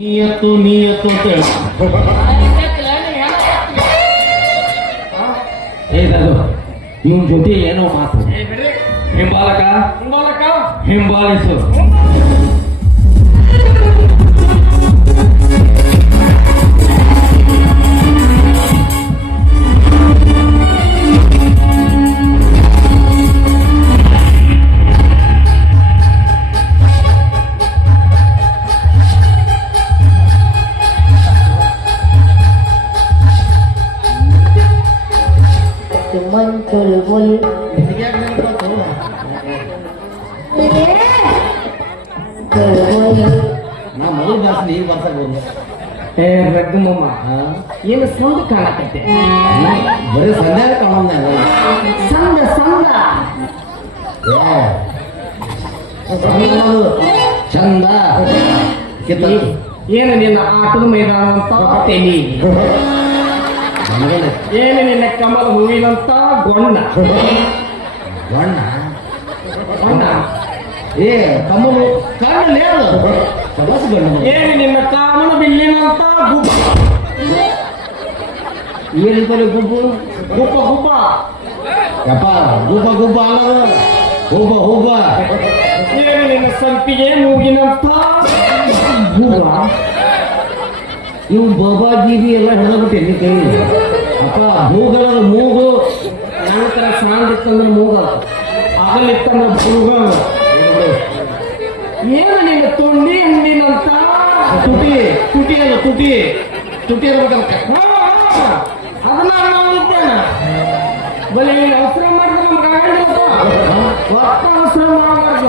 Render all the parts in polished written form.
ನಿಯತ್ತು ನಿಯತ್ತು ಅಂತ ಹೇಳ ಏದದು ಇವನ್ ಜೊತೆ ಏನೋ ಮಾತು ಹಿಂಬಾಲಕ ಹಿಂಬಾಲಿಸು Muncul ನಾ ಮೊದಲು ಭಾಷೆ ಈಗ ಭಾಷೆ ಏ ರಘುಮಮ್ಮ ಏನು ಸೌಂಡ್ ಕಾಣಕತ್ತೆ ಬರೀ ಸಂಧ್ಯಾಗ ಕಾಣೋಣ ಸಂದ ಸಂದ ಚಂದ ಏನು ನಿನ್ನ ಆಟದ ಮೈದಾನ ಅಂತ ತೆಲಿ ಏನು ನಿನ್ನ ಕಮಲ ಹೂವಿನಂತ ಗೊಣ್ಣ ಬಣ್ಣ ಗೊಣ್ಣ ಏ ಕಮಲು ಕಾಣಲೇ ಅದು ಸಮಸ್ಯೆ ಬಣ್ಣ ಏನು ನಿನ್ನ ಕಾಮನ ಬಿಲ್ಲಿನಂತ ಗುಬ್ಬ ಏನಿರ್ತಾರೆ ಗುಬ್ಬು ಗುಬ್ಬ ಗುಬ್ಬ ಯಪ್ಪ ಗುಬ್ಬ ಗುಬ್ಬ ಅಲ್ಲ ಹುಬ್ಬ ಹುಬ್ಬ ಏನು ನಿನ್ನ ಸಂಪಿಗೆ ಮೂಗಿನಂತ ಹೂವ ಇವು ಬಾಬಾ ಗೀಬಿ ಎಲ್ಲ ಹಿಡಿದ್ಬಿಟ್ಟು ಎಲ್ಲಿ ಕೈ ಅಪ್ಪ ಮೂಗದ ಮೂಗು ನಂತರ ಸಾಂಗ್ ಇತ್ತಂದ್ರೆ ಮೂಗ ಆಗಲಿತ್ತಂದ್ರೆ ಭೂಗ ಏನು ನಿನ್ನ ತೊಂಡಿ ಹಣ್ಣಿನಂತ ತುಟಿ ತುಟಿ ಅಲ್ಲ ತುಟಿ ತುಟಿ ಇರ್ಬೇಕಂತ ಅದನ್ನ ನಾವು ಬರೀ ಅವಸರ ಮಾಡಿದ್ರೆ ನಮ್ಗೆ ಆಗಲ್ಲ ಅವಸರ ಮಾಡಬಾರ್ದು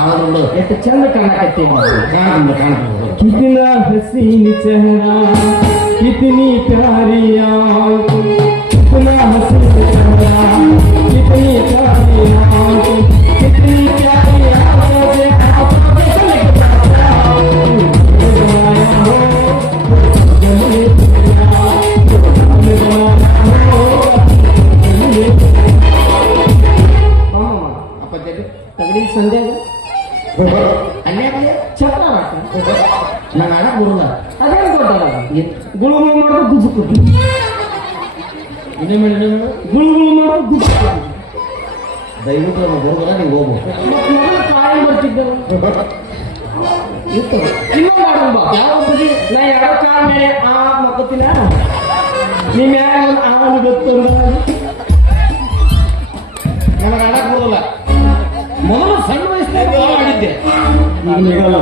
ಆದ್ರೂ ಎಷ್ಟು ಚಂದ ಕಾಣಕತ್ತೀವಿ ಕಾಣ್ಬೋದು कितना हसीन चेहरा कितनी प्यारी आंख कितना हसीन चेहरा कितनी प्यारी आंख कितनी प्यारी ಅಪ್ಪ ಜಗ तगड़ी संध्या ಅನ್ಯಾಯ ಚಕ್ರ ನಾನು ಆಡಕ್ ಬರೋಲ್ಲ ಅದೇನು ಕೊಟ್ಟಲ್ಲ ಗುಳು ಗುಳು ಮಾಡೋದು ಗುಜು ಕೊಟ್ಟು ಇನ್ನೇ ಮಾಡಿ ಗುಳು ಗುಳು ಮಾಡೋದು ಗುಜು ದಯವಿಟ್ಟು ನಾವು ಬರೋದಲ್ಲ ನೀವು ಹೋಗ್ಬೋದು ಮೊದಲು ಕಾಯಿ ಬರ್ತಿದ್ದವು ಇತ್ತು ಇನ್ನೊಂದು ಆಡಂಬ ಯಾವ ಬುದ್ಧಿ ನಾ ಎರಡು ಕಾಲ ಮೇಲೆ ಆ ಮಕ್ಕತ್ತಿನ ನಿಮ್ಮ ಯಾರ ಒಂದು ಆವನು ಗೊತ್ತು ನನಗೆ ಆಡಕ್ ಬರೋಲ್ಲ ಮೊದಲು ಸಣ್ಣ ವಯಸ್ಸಿನಾಗ ಆಡಿದ್ದೆ ಈಗ ನಿಗಲ್ಲ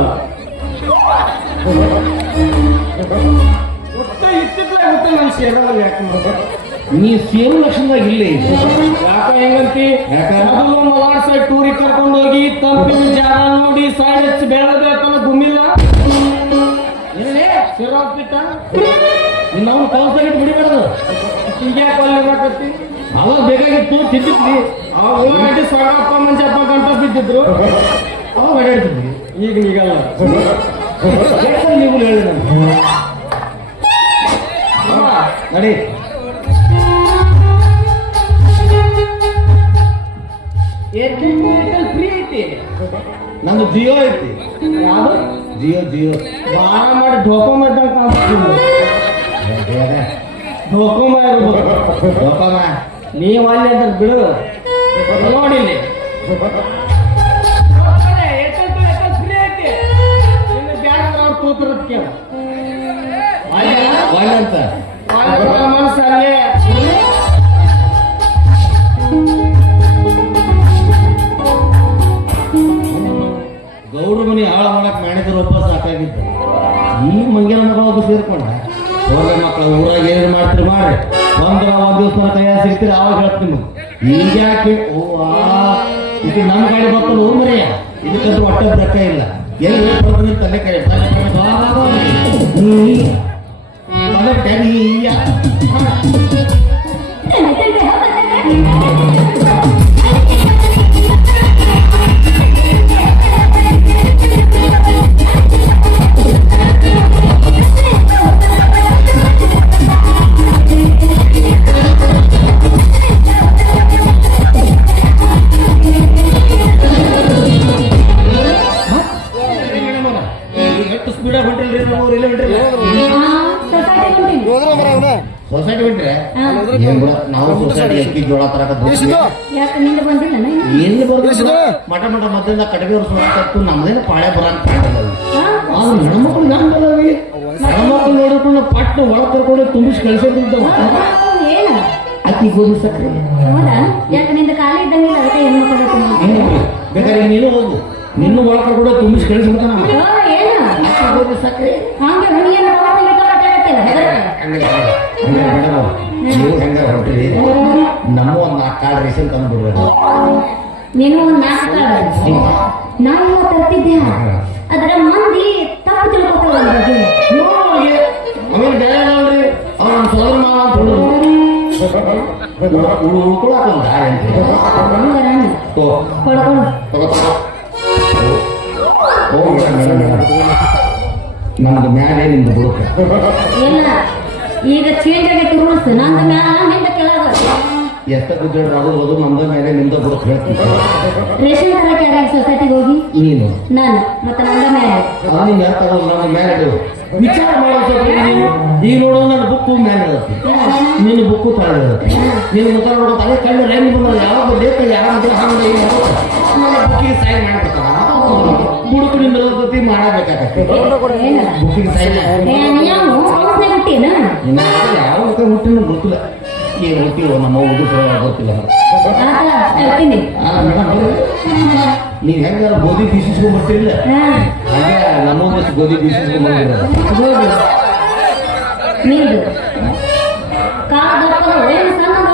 ಒಟ್ಟ ಇತ್ತಿತ್ತಲೇ ಗೊತ್ತ ನಾನು ಸೇರೋಲ್ಲ ಯಾಕೆ ನೀ ಸೇರು ಲಕ್ಷಣದಾಗ ಇಲ್ಲ ಯಾಕ ಹೆಂಗಂತಿ ಯಾಕ? ಮೊದಲು ಮಲಾಡ್ ಸೈಡ್ ಟೂರಿಗೆ ಕರ್ಕೊಂಡು ಹೋಗಿ ತಂಪಿನ ಜಾಗ ನೋಡಿ ಸೈಡ್ ಹಚ್ಚಿ ಬೆಳೆದಕ್ಕಲ್ಲ ಗುಮ್ಮಿಲ್ಲ ಏನೇ ಸಿರಾಪಿಟ್ಟ ನಾವು ಕೌನ್ಸಿಲಿಗೆ ಬಿಡಿಬಾರ್ದು ಈಗ ಯಾಕೆ ಅಲ್ಲಿ ಇರಾಕತ್ತಿ ಅವಾಗ ಬೇಕಾಗಿತ್ತು ತಿಂತಿದ್ವಿ ಅವಾಗ ಹೋಗಿ ಸಾಗಪ್ಪ ಮಂಜಪ್ಪ ಗಂಟ ಬಿದ್ದಿದ್ರು ಅವಾಗ ಓಡಾಡ್ತಿದ್ವಿ ಈಗ ನಿಗಲ್ಲ ನೀವು ಹೇಳಿ ನಾನು ನಡಿ ಏರ್ಟೆಲ್ ಫ್ರೀ ಐತಿ ನಂದು ಜಿಯೋ ಐತಿ ಯಾವುದು ಜಿಯೋ ಜಿಯೋ ಭಾಳ ಮಾಡಿ ಢೋಕೋ ಮಾಡ್ದಂಗೆ ಕಾಣಿಸ್ತಿಲ್ಲ ಢೋಕೋ ದೊಪ್ಪಮ್ಮ ನೀವು ಅಲ್ಲಿ ಅದ್ರ ಬಿಡು ನೋಡಿಲ್ಲಿ ಫ್ರೀ ಐತಿ ಇನ್ನು ಬ್ಯಾಡ ಅವ್ರು ತೂತಿರತ್ ಕೇಳ ಅಂತ ಮನಸ್ಸು ಅಲ್ಲೇ ಗೌಡ್ರ ಮನೆ ಹಾಳು ಮಾಡಕ್ ಮಾಡಿದ್ರು ಒಬ್ಬ ಸಾಕಾಗಿದ್ದ ಈ ಮಂಗ್ಯನ ಮಗ ಒಬ್ಬ ಸೇರ್ಕೊಂಡ ಹೋಗಿ ಮಕ್ಕಳ ಊರಾಗ ಏನೇನು ಮಾಡ್ತೀರಿ ಮಾಡ್ರಿ ಒಂದ್ ದಿವಸ ಕೈಯಾಗ ಸಿಗ್ತೀರಿ ಅವಾಗ ಹೇಳ್ತೀನಿ ಈಗ ಯಾಕೆ ಇದು ನಮ್ಮ ಗಾಡಿ ಬರ್ತಲ್ಲ ಮರೆಯ ಇದಕ್ಕಂತೂ ಹೊಟ್ಟೆ ಬ್ರಕ್ಕ ಇಲ್ಲ ಎಲ್ಲಿ ಬರ್ತೀನಿ ತಲೆ ಕೈ ಈಗ ಎಷ್ಟು ಸ್ಪೀಡಾಗಿ ಹೊಂಟಿಲ್ರಿ ನಮ್ಮವ್ರು ಇಲ್ಲ ಹೊಂಟ್ರಿ ಸೊಸೈಟಿ ಹೊಂಟೀನಿ. ಸೊಸೈಟಿ ಹೊಂಟ್ರೆ ಹಾ. ಏನ್ ಬಿಡ ನಾವು ಸೊಸೈಟಿ ಅಕ್ಕಿ ಜೋಳ ತರಕ ಯಾಕೆ ನಿಂದ ಬಂದಿಲ್ಲ ಎಲ್ಲಿ ಬರ್ಬೋದು ಮಠ ಮಠ ಮಧ್ಯದಿಂದ ಕಟಗಿ ವರ್ಷ ನಮ್ದೇನು ಪಾಳೆ ಬರಂತ ಹೆಣ್ಮಕ್ಳು ಹಂಗಲ್ಲವಿ ಹೆಣ್ಮಕ್ಳು ನೋಡಿಕೊಂಡು ಪಟ್ಟ ಒಳಗೆ ಕರ್ಕೊಂಡು ತುಂಬಿಸಿ ಕಳ್ಸೋದಿದ್ದಾವ ಏನ ಅಕ್ಕಿ ಗೋಧಿ ಸಕ್ಕರೆ ಹೌದಾ? ಯಾಕೆ ನಿಂದ ಖಾಲಿ ಇದ್ದಂಗಿಲ್ಲ ಅದಕ್ಕೆ ಹೆಣ್ಮಕ್ಳು ಬೇಕಾದ್ರೆ ನೀನು ಹೋಗು ನಿನ್ನ ಒಳಗೆ ಕೂಡ ತುಂಬಿಸಿ ಕಳಿಸ್ಬಿಡ್ತಾನ ಏನ ಅಕ್ಕಿ ಗೋಧಿ ಸಕ್ಕರೆ ಹಂಗೆ ಹುಡುಗಿಯನ್ನ ನೀವು ಹೆಂಗ ಹೊರಟಿರಿ ನಮ್ಮ ಒಂದು 4 ಕಾರ್ಡ್ ರೇಷನ್ ತಂದು ಬಿಡ್ಬೇಕು ನೀನು ಒಂದು 4 ಕಾರ್ಡ್ ನಾನು ತರ್ತಿದ್ದೆ ಅದರ ಮಂದಿ ತಪ್ಪು ತಿಳ್ಕೊತಾವ ಬಗ್ಗೆ ಆಮೇಲೆ ಬೇರೆ ನೋಡ್ರಿ ಅವ್ನ ಸೋದರ ಮಾವ ಅಂತ ಉಳ್ಕೊಳಕಂದ ನಮ್ದು ಮ್ಯಾಲೆ ನಿಮ್ದು ಬುಡಕ ಇಲ್ಲ ಈಗ ಚೇಂಜ್ ಆಗೈತಿ ರೂಲ್ಸ್ ನಂದ ಮ್ಯಾಲ ನಿಂದ ಕೆಳಗ ಎಷ್ಟ ಗುಡ್ಡ ಅದು ನಮ್ದ ಮೇಲೆ ನಿಮ್ದ ಬುಡಕ ಹೇಳ್ತೀನಿ ರೇಷನ್ ತರಕ್ಕೆ ಯಾರು ಸೊಸೈಟಿಗೆ ಹೋಗಿ ನೀನು ನಾನು ಮತ್ತೆ ನಂದ ಮೇಲೆ ಅವನಿಗೆ ಹೇಳ್ತಾರ ನನ್ನ ಮೇಲೆ ವಿಚಾರ ಮಾಡೋ ನೀನು ಈಗ ನೋಡೋ ನನ್ನ ಬುಕ್ಕು ಮೇಲೆ ಇರುತ್ತೆ ನಿನ್ನ ಬುಕ್ಕು ತಳ ಇರುತ್ತೆ ನೀನು ಮುಖ ನೋಡೋ ಅದೇ ಕಣ್ಣು ರೇಣಿ ಬಂದ್ರೆ ಯಾವಾಗ ಬೇಕು ಯಾವಾಗ ಬುಕ್ಕಿಗೆ ಸೈನ್ ಮಾಡ್ಬಿಡ್ತಾರ ಬುಡುಕು ನಿಂದ ಜೊತೆ ಮಾಡಬೇಕಾಗತ್ತೆ ಬುಕ್ಕಿಗೆ ಸೈನ್ ಹುಟ್ಟಿನ ಯಾವ ಮುಖ ಹುಟ್ಟಿನ ಗೊತ್ತಿಲ್ಲ ಏನು ಹುಟ್ಟಿರೋ ನಮ್ಮ ಹುಡುಗ ಗೊತ್ತಿಲ್ಲ ಹೇಳ್ತೀನಿ ನೀವು ಹೆಂಗ ಗೋಧಿ ಬೀಸಿಸ್ಕೊಂಡ್ ಬರ್ತಿಲ್ಲ ಹಾಗೆ ನಮ್ಮೊಂದಷ್ಟು ಗೋಧಿ ಬೀಸಿಸ್ಕೊಂಡ್ ಬಂದಿರೋದು ನಿಂದು ಕಾಲ ಏನು ಸಣ್ಣದು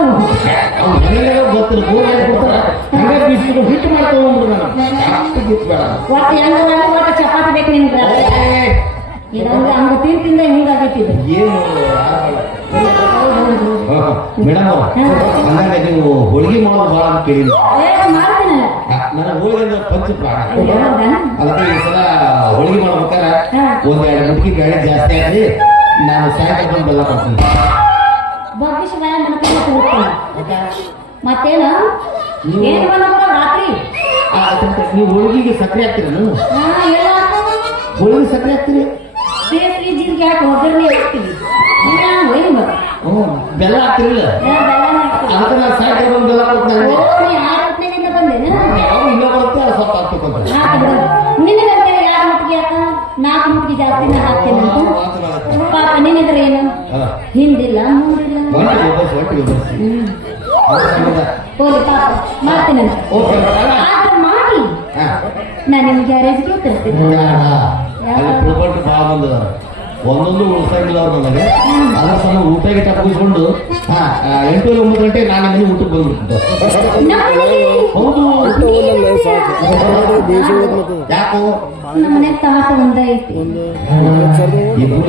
ಅವ್ನು ಮನೆಯಾಗ ಗೊತ್ತಿಲ್ಲ ಗೋಧಿ ಕೊಡ್ತಾರ ಹಂಗೆ ಬೀಸಿಸ್ಕೊಂಡು ಹಿಟ್ಟು ಮಾಡ್ಕೊಂಡು ಜಾಸ್ತಿ ಗಿಫ್ಟ್ ಬೇಡ ಒಟ್ಟು ಹೆಂಗ ಒಟ್ಟು ಚಪಾತಿ ಬೇಕು ನಿಮ್ಗೆ ಇದಂದ್ರೆ ಹಂಗ ತಿಂತಿಂದ ಹಿಂಗಾಗೈತಿದೆ ಏನು ಮೇಡಮ್ ಹಂಗಾಗಿ ನೀವು ಹೋಳಿಗೆ ಮಾಡೋದು ಭಾಳ ಅಂತ ಕೇಳಿಲ್ಲ ಮಾಡ್ತೀನಲ್ಲ ನನ್ನ ಹೋಳಿಗೆ ಅಂದ್ರೆ ಪಂಚ ಪ್ರಾಣ ಅದಕ್ಕೆ ಈ ಸಲ ಹೋಳಿಗೆ ಮಾಡ್ಬೇಕಾರೆ ಒಂದೆರಡು ಮುಟ್ಟಿ ಗಾಳಿ ಜಾಸ್ತಿ ಆಗಿ ನಾನು ಸಾಯಂಕಾಲ ಬಂದು ಬೆಲ್ಲ ಕೊಡ್ತೀನಿ ಬಗ್ಗಿಸಿ ಬಾಯ ಮತ್ತೇನು ಏನು ಬಂದ ರಾತ್ರಿ ನೀವು ಹೋಳಿಗೆಗೆ ಸಕ್ಕರೆ ಹಾಕ್ತೀರ ನೀವು ಹೋಳಿಗೆ ಸಕ್ಕರೆ ಹಾಕ್ತೀರಿ ಬೇಸ್ಗೆ ಜೀರಿಗೆ ಹಾಕಿ ಒಗ್ಗರಣೆ ಹಾಕ್ತೀವಿ ಬೆಲ್ಲ ಹಾಕ್ತಿರಿಲ್ಲ ಅದಕ್ಕೆ ನಾನು ಸಾಯಂಕಾಲ ಬಂದು ಬೆಲ್ಲ ಕೊಡ್ತೀನಿ ಬಂದೇನ ಯಾವ ಇಲ್ಲ ಬರುತ್ತೆ ಅದು ಸ್ವಲ್ಪ ಹಾಕ್ಬೇಕಂತ ನಿನಗೆ ಯಾರ ಮಟ್ಟಿಗೆ ಯಾಕ 4 ಮುಟ್ಟಿಗೆ ಜಾಸ್ತಿ ನಾ ಹಾಕ್ತೇನೆ ಅಂತ ಪಾಪ ನಿನ್ನಿದ್ರೆ ಏನು ಹಿಂದಿಲ್ಲ ಮುಂದಿಲ್ಲ ಹೋಗಿ ಪಾಪ ಮಾಡ್ತೀನಿ ಆದ್ರೆ ಮಾಡಿ ನಾನು ನಿಮ್ಮ ಗ್ಯಾರೇಜ್ಗೆ ತರ್ತೀನಿ ಅಲ್ಲಿ ತಿಳ್ಕೊಂಡು ಭಾಳ ಬಂದದ ಒಂದೊಂದು ಉಳಿಸಂಗಿಲ್ಲ ಅವ್ರು ನನಗೆ ಅದ್ರ ಸಮ ಊಟ ಗಿಟ ಕೂಸ್ಕೊಂಡು 8 9 ಗಂಟೆ ನಾನು ಮನೆ ಊಟಕ್ಕೆ ಬಂದ್ಬಿಟ್ಟಿದ್ದೆ ಹೌದು ಯಾಕೋ ನಮ್ಮ ಮನೆ ಟಮಾಟೋ ಒಂದೇ ಐತಿ ಇಬ್ರು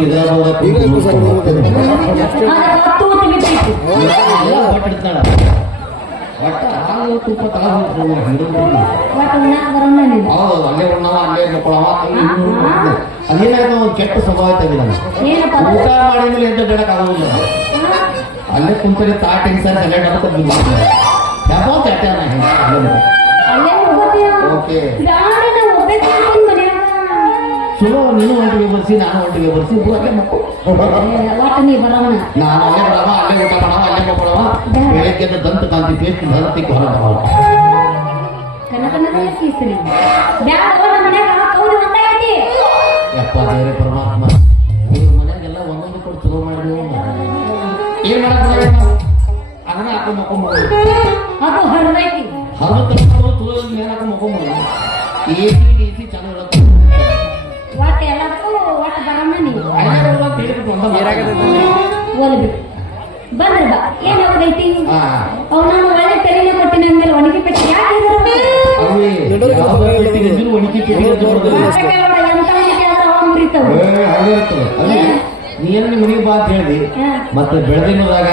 ಇಡ್ತಾಳ ಒಟ್ಟ ಹಾಲು ತುಪ್ಪ ಹೌದು ಅಲ್ಲೇ ಉಣ್ಣವ ಅಲ್ಲೇ ಮಕ್ಕಳವ ಅದೇನಾಯ್ತು ಒಂದು ಕೆಟ್ಟ ಸ್ವಭಾವ ತೆಗಿಲ್ಲ ಊಟ ಮಾಡಿದ್ಮೇಲೆ ಎಂತ ಬಿಡಕ್ ಆಗೋದಿಲ್ಲ ಅಲ್ಲೇ ಕುಂತಲ್ಲಿ ತಾಟಿನ ಸರ್ ಸೆಲೆಕ್ಟ್ ಅಂತ ಯಾವಾಗ ಓಕೆ ಚಲೋ ನೀನು ಒಂಟಿಗೆ ಬರ್ಸಿ ನಾನು ಒಂಟಿಗೆ ಬರ್ಸಿ ಅಲ್ಲೇ ಮಕ್ಕಳು ನಾನು ಅಲ್ಲೇ ಬಡವ ಅಲ್ಲೇ ಊಟ ಮಾಡವ ಅಲ್ಲೇ ಮಕ್ಕಳವ ಬೆಳಗ್ಗೆ ದಂತ ಕಾಂತಿ ಪೇಸ್ಟ್ ದಂತಿಗೆ ಹೊರ ಯಪ್ಪ ದೇವರೇ ಪರಮಾತ್ಮ ಇವ್ರ ಮನೆಯಾಗೆಲ್ಲ ಒಂದೊಂದು ಕೊಟ್ಟು ಚಲೋ ಮಾಡಿ ಏನ್ ಮಾಡಕ್ ಅದನ್ನ ಹಾಕೊಂಡು ಮಕ್ಕೊಂಡ್ಬಿಡೋದು ಅದು ಹರಿದೈತಿ ಹರಿದು ಚಲೋ ಮೇಲೆ ಹಾಕೊಂಡು ಮಕ್ಕೊಂಡ್ಬಿಡೋದು AC DC ಚೆನ್ನಾಗಿ ಇರುತ್ತೆ ಒಟ್ಟು ಎಲ್ಲದಕ್ಕೂ ಒಟ್ಟು ಬರಮ್ಮ ನೀವು ಒಲ್ಬಿ ಬಂದ್ರೆ ಬಾ ಏನ್ ಹೋಗೈತಿ ಅವ್ ನಾನು ಒಳ್ಳೆ ತೆರಿಗೆ ಕೊಟ್ಟಿನ ಅಂದ್ಮೇಲೆ ಒಣಗಿ ಪೆಟ್ಟಿ ಯಾಕೆ ನೀನು ಮನೆಗೆ ಬಾ ಅಂತ ಹೇಳಿದಿ ಮತ್ತೆ ಬೆಳೆದಿನದಾಗ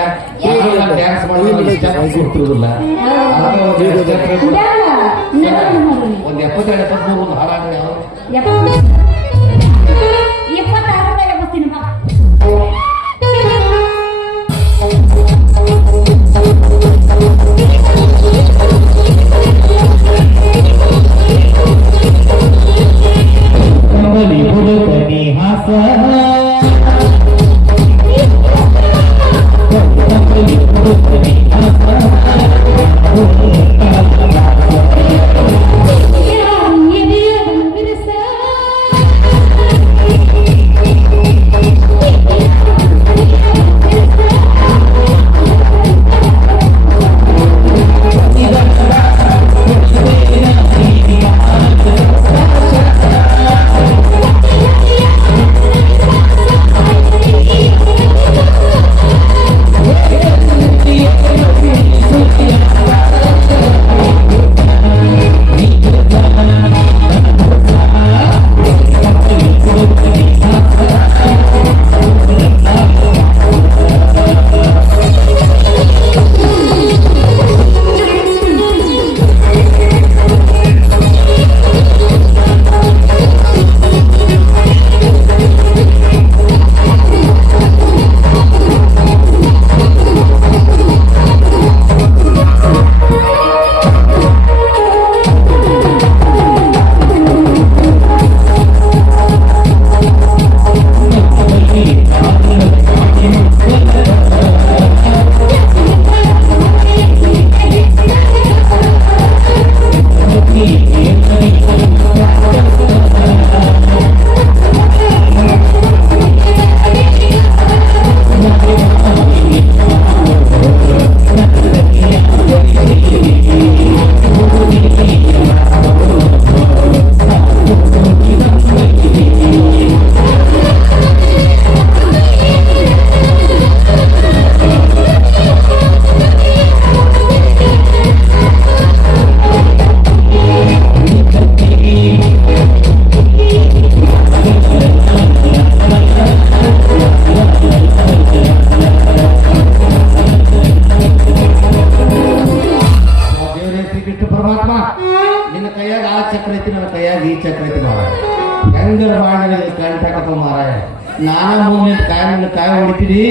ಡ್ಯಾನ್ಸ್ ಮಾಡಿ ಕೊಡ್ತಿರುದಿಲ್ಲ ಒಂದು 72 73 ಒಂದು ಹಾಡಾಗ ಯಾವ 26 ಬರ್ತೀನಿ ಬಾ ಕಮಲಿ ಹುಡುಗನಿ ಪರಮಾತ್ಮ ನಿನ್ನ ಕೈಯಾಗ ಆ ಚಕ್ರ ಐತಿ, ನನ್ನ ಕೈಯಾಗ ಈ ಚಕ್ರ ಐತಿ ಮಾರಾಯ. ಹೆಂಗರ ಮಾಡಿ ಕಂಟಾಕತ್ತ ಮಾರಾಯ. ನಾನ ಮುಂದೆ ಕಾಯಿ ಹೊಡಿತೀರಿ,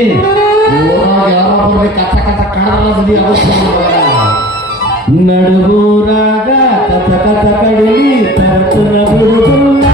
ಯಾರೋ ಬರ್ಬೇಕು ಕಥ ಕಥ ಕಾಣಲ್ಲ. ನಡುಗೂರಾಗ ಕಥ ಕಥ ಕಡಿ ತರತನ ಬಿಡುದಿಲ್ಲ.